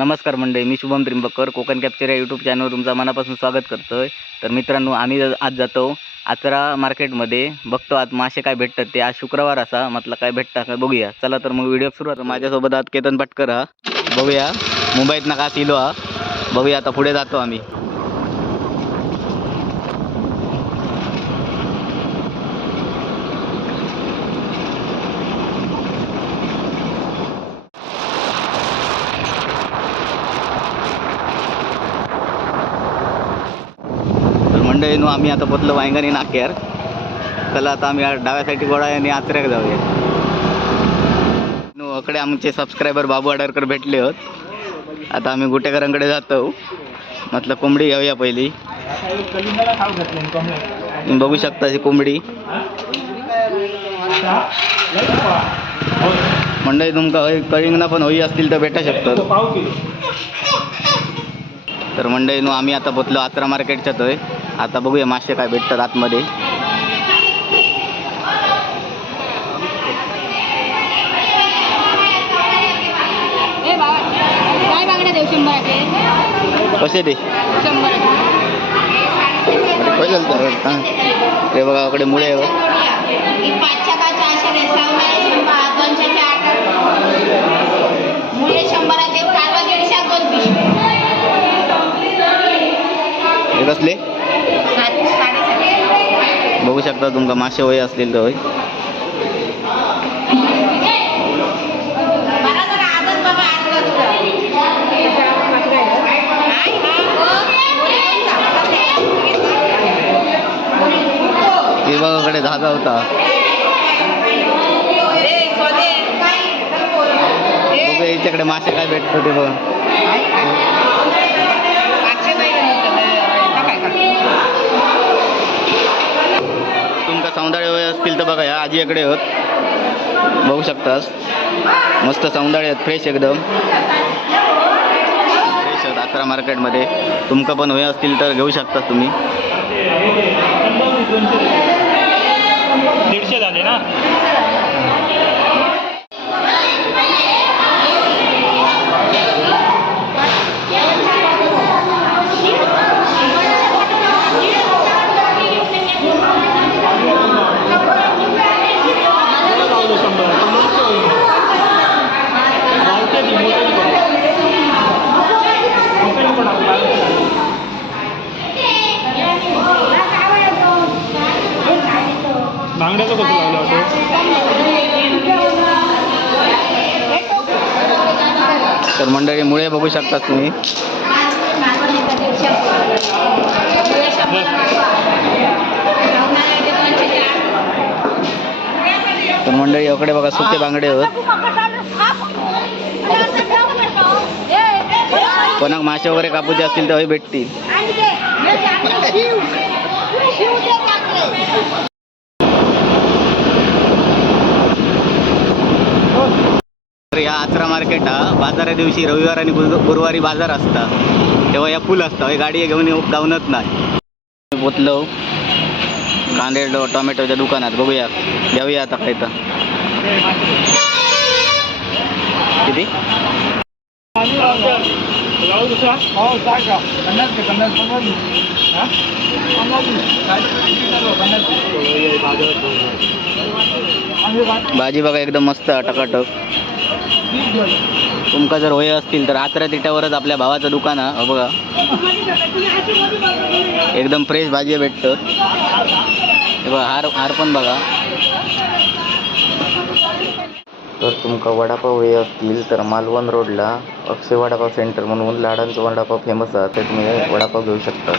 नमस्कार मंडळी, मी शुभम त्रिंबकर कोकण कॅप्चर या यूट्यूब चॅनलवर तुमचं मनापासून स्वागत करतोय। तर मित्रांनो, आम्ही आज जातो आचरा मार्केटमध्ये, बघतो आज मासे काय भेटतात ते। आज शुक्रवार असा, म्हटलं काय भेटतं काय बघूया। चला तर मग व्हिडिओ सुरू. माझ्यासोबत आज केतन पटकर हा, बघूया मुंबईत ना का सिलो हा, बघूया आता पुढे जातो आम्ही। मंडळीनो, आम्ही आता पोचलो वांगणी नाक्यावर। चला आता आम्ही डाव्या साईड गोळा आणि आचऱ्याक जाऊया। अकडे आमचे सबस्क्रायबर बाबू आडरकर भेटले होत। आता आम्ही गुटेकरांकडे जातो, म्हटलं कोंबडी घेऊया पहिली। बघू शकता ही कोंबडी। मंडळी तुमका कळिंगना पण होई असतील तर भेटा शकतात। तर मंडळीनो, आम्ही आता पोचलो आचरा मार्केटच्या तोय। आता बघूया मासे काय भेटतात आतमध्ये। कसे ते ते बघा इकडे मुळे हे कसले बघू शकता तुमका मासे होय असतील तर होय। ते बघाकडे धागा होता, बघू याच्याकडे मासे काय भेटतो ते बघा। तुमका सौंदाळे होय असतील तर बघा, या आजीकडे होत, बघू शकतास मस्त सौंदाळे आहेत, फ्रेश एकदम फ्रेश आहेत आचरा मार्केटमध्ये। तुमका पण होय असतील तर घेऊ शकता तुम्ही। 150 झाले ना। बांगड्याचं कसं लावलं होतं? तर मंडळी मुळे बघू शकता तुम्ही। तर मंडळी इकडे बघा सुके बांगडे होत। कोणाक मासे वगैरे कापूचे असतील तर भेटतील। तर या आचरा मार्केट हा बाजारा दिवशी रविवार आणि गुरुवारी बाजार असता, तेव्हा या फुल असता। ही गाडी घेऊन जाऊनच नाही। पोचलो कांदे टोमॅटोच्या दुकानात, बघूया घेऊया आता काय तर किती। भाजी बघा एकदम मस्त टकाटक। तुमका जर होय असतील तर आचरा तिट्यावरच आपल्या भावाचं दुकान आहे बघा, एकदम फ्रेश भाजी भेटतं। बघा हार पण बघा। तर तुमका वडापाव होय असतील तर मालवण रोडला अक्षय वडापाव सेंटर म्हणून लाडांचा वडापाव फेमस आहे, ते तुम्ही वडापाव घेऊ शकता।